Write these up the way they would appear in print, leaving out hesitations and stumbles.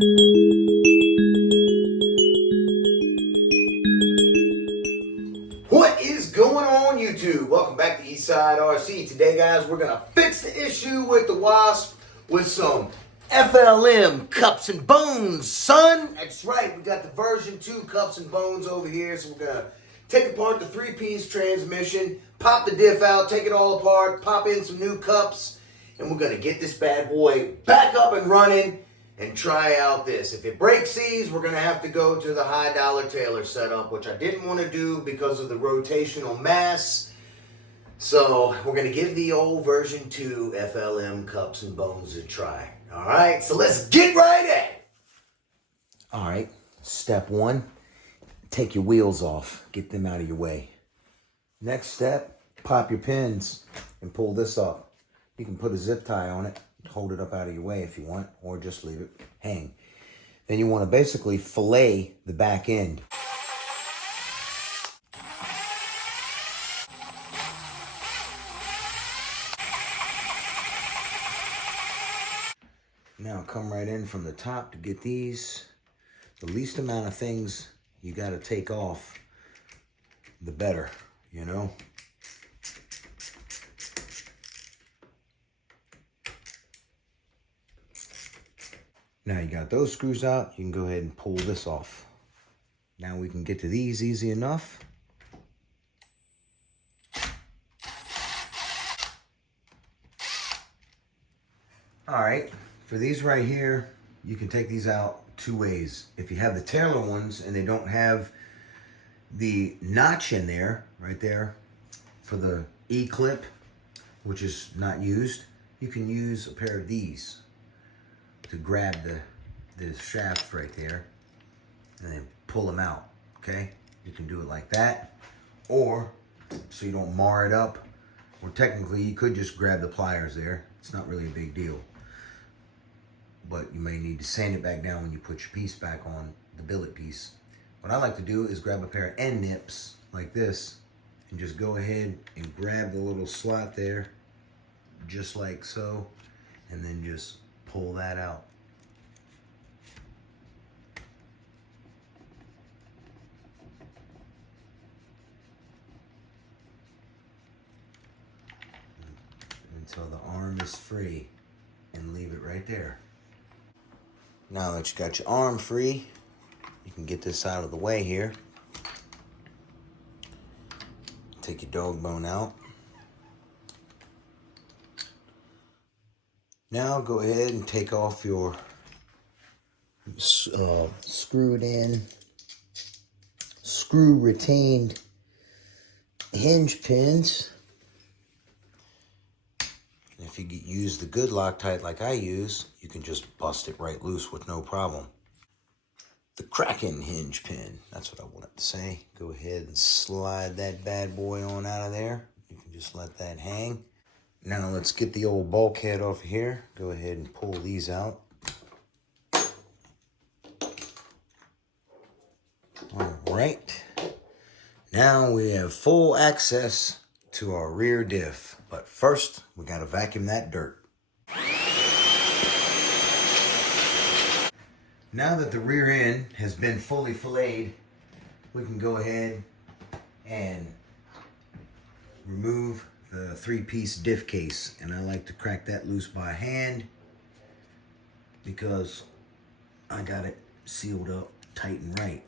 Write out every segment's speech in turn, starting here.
What is going on, YouTube? Welcome back to Eastside RC. Today, guys, we're going to fix the issue with the Wasp with some FLM cups and bones, son. That's right. We got the version 2 cups and bones over here. So we're going to take apart the 3-piece transmission, pop the diff out, take it all apart, pop in some new cups, and we're going to get this bad boy back up and running and try out this. If it breaks these, we're going to have to go to the high dollar Taylor setup, which I didn't want to do because of the rotational mass. So we're going to give the old version 2 FLM cups and bones a try. All right, so let's get right at it. All right, step 1, take your wheels off. Get them out of your way. Next step, pop your pins and pull this up. You can put a zip tie on it. Hold it up out of your way if you want, or just leave it hang. Then you want to basically fillet the back end. Now come right in from the top to get these. The least amount of things you got to take off, the better, you know. Now you got those screws out, you can go ahead and pull this off. Now we can get to these easy enough. All right, for these right here, you can take these out 2 ways. If you have the Taylor ones and they don't have the notch in there, right there, for the E-clip, which is not used, you can use a pair of these to grab the shaft right there and then pull them out, okay? You can do it like that, or so you don't mar it up, or technically you could just grab the pliers there. It's not really a big deal, but you may need to sand it back down when you put your piece back on, the billet piece. What I like to do is grab a pair of end nips like this and just go ahead and grab the little slot there, just like so, and then just pull that out. Until the arm is free, and leave it right there. Now that you got your arm free, you can get this out of the way here. Take your dog bone out. Now go ahead and take off your screwed in, screw retained hinge pins. If you use the good Loctite like I use, you can just bust it right loose with no problem. The Kraken hinge pin, that's what I wanted to say. Go ahead and slide that bad boy on out of there. You can just let that hang. Now let's get the old bulkhead off of here. Go ahead and pull these out. All right. Now we have full access to our rear diff. But first, we gotta vacuum that dirt. Now that the rear end has been fully filleted, we can go ahead and remove the 3-piece diff case. And I like to crack that loose by hand because I got it sealed up tight and right.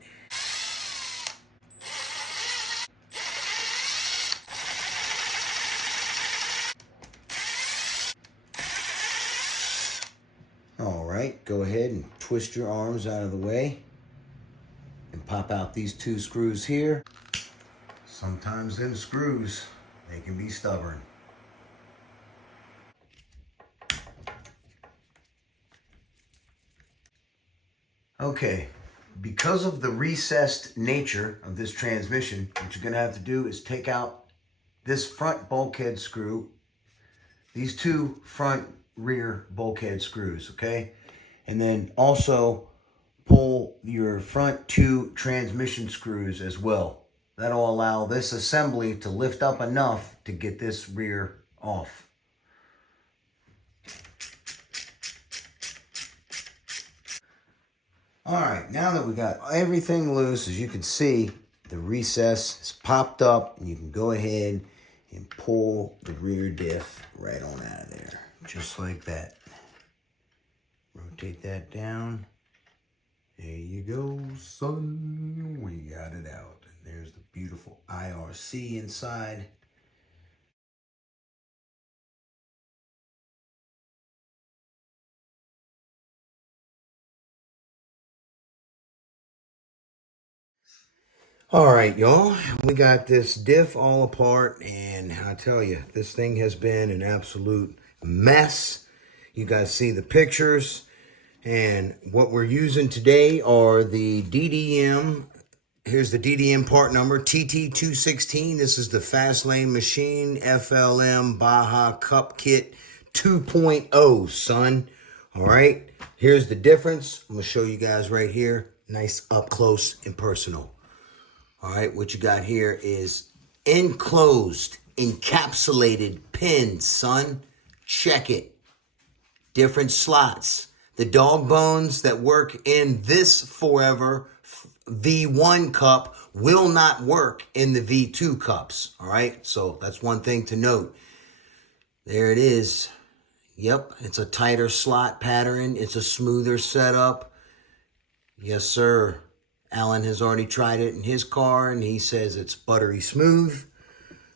All right, go ahead and twist your arms out of the way and pop out these 2 screws here. Sometimes them screws, they can be stubborn. Okay, because of the recessed nature of this transmission, what you're gonna have to do is take out this front bulkhead screw, these 2 front rear bulkhead screws, okay? And then also pull your front 2 transmission screws as well. That'll allow this assembly to lift up enough to get this rear off. All right, now that we got everything loose, as you can see, the recess is popped up, and you can go ahead and pull the rear diff right on out of there, just like that. Rotate that down. There you go, son. We got it out. And there's the beautiful IRC inside. All right, y'all, we got this diff all apart, and I tell you, this thing has been an absolute mess. You guys see the pictures, and what we're using today are the DDM. Here's the DDM part number, TT216. This is the Fast Lane Machine FLM Baja Cup Kit 2.0, son. All right, here's the difference. I'm gonna show you guys right here, nice up close and personal. All right, what you got here is enclosed, encapsulated pins, son. Check it. Different slots. The dog bones that work in this Forever V1 cup will not work in the V2 cups. All right, so that's one thing to note. There it is. Yep, it's a tighter slot pattern. It's a smoother setup. Yes, sir. Alan has already tried it in his car, and he says it's buttery smooth,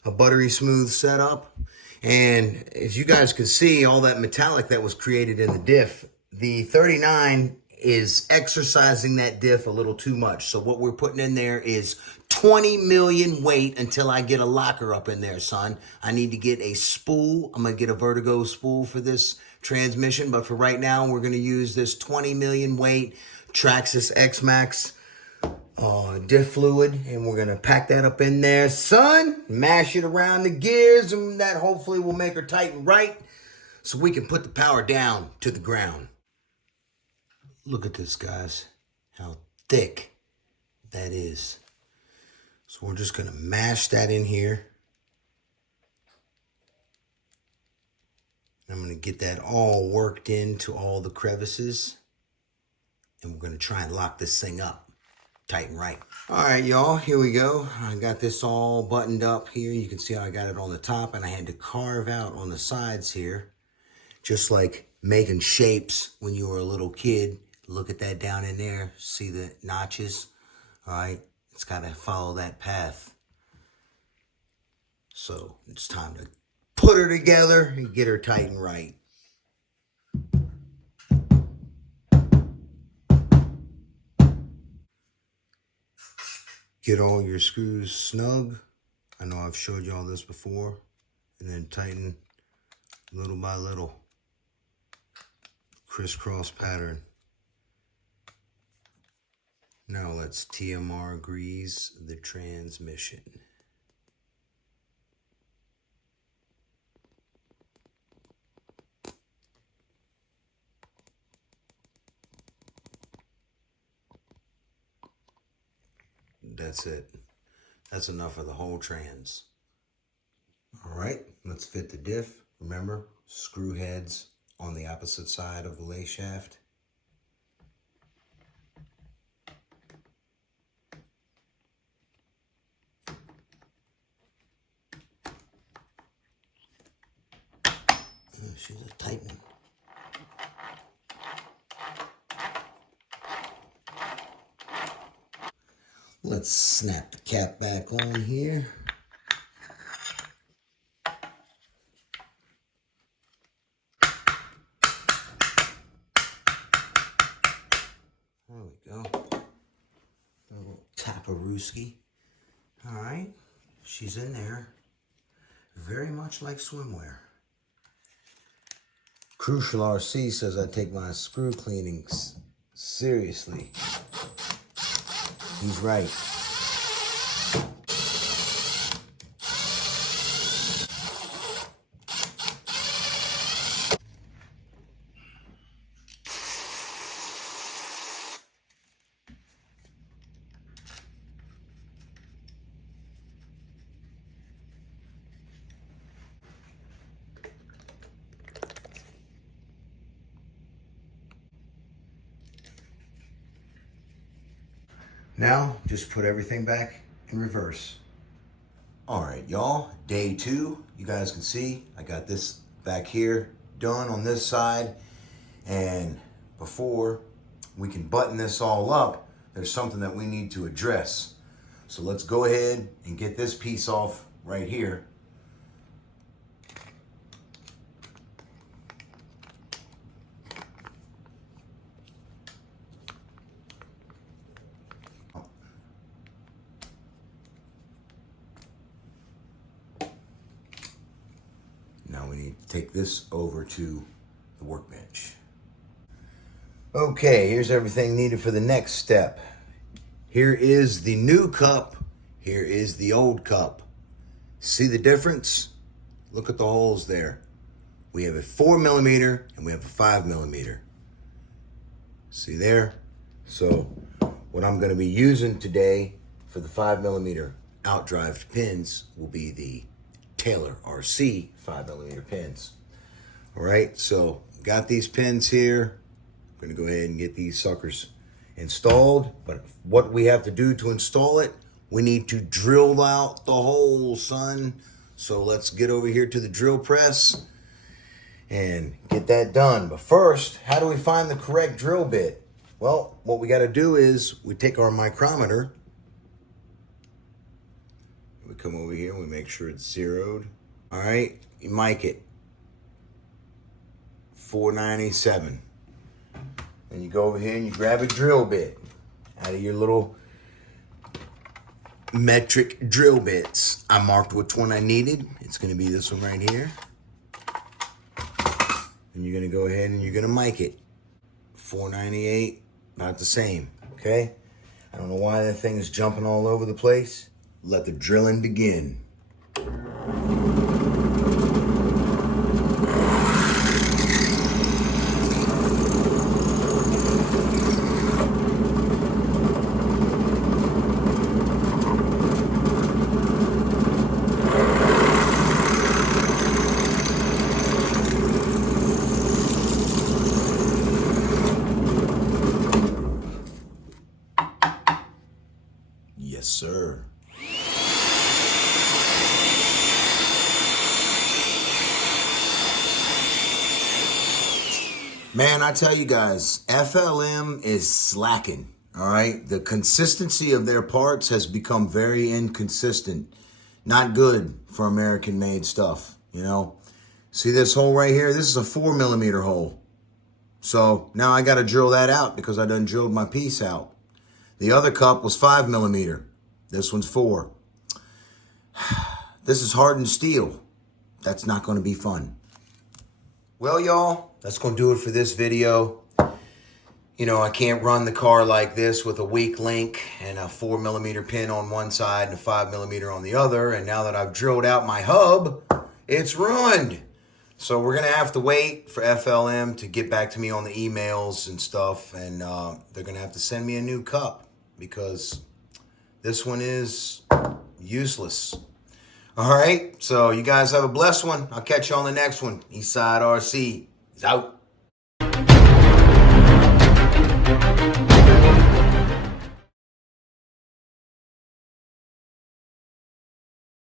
a buttery smooth setup. And as you guys can see, all that metallic that was created in the diff, the 39 is exercising that diff a little too much. So what we're putting in there is 20 million weight until I get a locker up in there, son. I need to get a spool. I'm going to get a Vertigo spool for this transmission. But for right now, we're going to use this 20 million weight Traxxas X-Max diff fluid, and we're gonna pack that up in there, son. Mash it around the gears, and that hopefully will make her tighten right so we can put the power down to the ground. Look at this, guys, how thick that is. So we're just gonna mash that in here. I'm gonna get that all worked into all the crevices, and we're gonna try and lock this thing up tight and right. All right, y'all, here we go. I got this all buttoned up here. You can see how I got it on the top, and I had to carve out on the sides here, just like making shapes when you were a little kid. Look at that down in there. See the notches? All right, it's got to follow that path. So it's time to put her together and get her tight and right. Get all your screws snug. I know I've showed you all this before. And then tighten little by little. Crisscross pattern. Now let's TMR grease the transmission. That's it. That's enough for the whole trans. All right, let's fit the diff. Remember, screw heads on the opposite side of the lay shaft. She's a tight one. Let's snap the cap back on here. There we go. A little taparooski. All right, she's in there. Very much like swimwear. Crucial RC says I take my screw cleanings seriously. He's right. Now, just put everything back in reverse. All right, y'all, day 2. You guys can see I got this back here done on this side. And before we can button this all up, there's something that we need to address. So let's go ahead and get this piece off right here. Now we need to take this over to the workbench. Okay, here's everything needed for the next step. Here is the new cup. Here is the old cup. See the difference? Look at the holes there. We have a 4mm and we have a 5mm. See there? So what I'm going to be using today for the 5mm outdrive pins will be the Taylor RC 5mm pins. All right, so got these pins here. I'm gonna go ahead and get these suckers installed, but what we have to do to install it, we need to drill out the hole, son. So let's get over here to the drill press and get that done. But first, how do we find the correct drill bit? Well, what we gotta do is we take our micrometer. We come over here and we make sure it's zeroed. All right, you mic it. 497. And you go over here and you grab a drill bit out of your little metric drill bits. I marked which one I needed. It's gonna be this one right here. And you're gonna go ahead and you're gonna mic it. 498, about the same, okay? I don't know why that thing is jumping all over the place. Let the drilling begin. Yes, sir. Man, I tell you guys, FLM is slacking, all right? The consistency of their parts has become very inconsistent. Not good for American-made stuff, you know? See this hole right here? This is a 4mm hole. So now I got to drill that out because I done drilled my piece out. The other cup was 5mm. This one's 4. This is hardened steel. That's not going to be fun. Well, y'all, that's going to do it for this video. You know, I can't run the car like this with a weak link and a 4mm pin on one side and a 5mm on the other. And now that I've drilled out my hub, it's ruined. So we're going to have to wait for FLM to get back to me on the emails and stuff. And they're going to have to send me a new cup because this one is useless. All right, so you guys have a blessed one. I'll catch you on the next one. Eastside RC is out.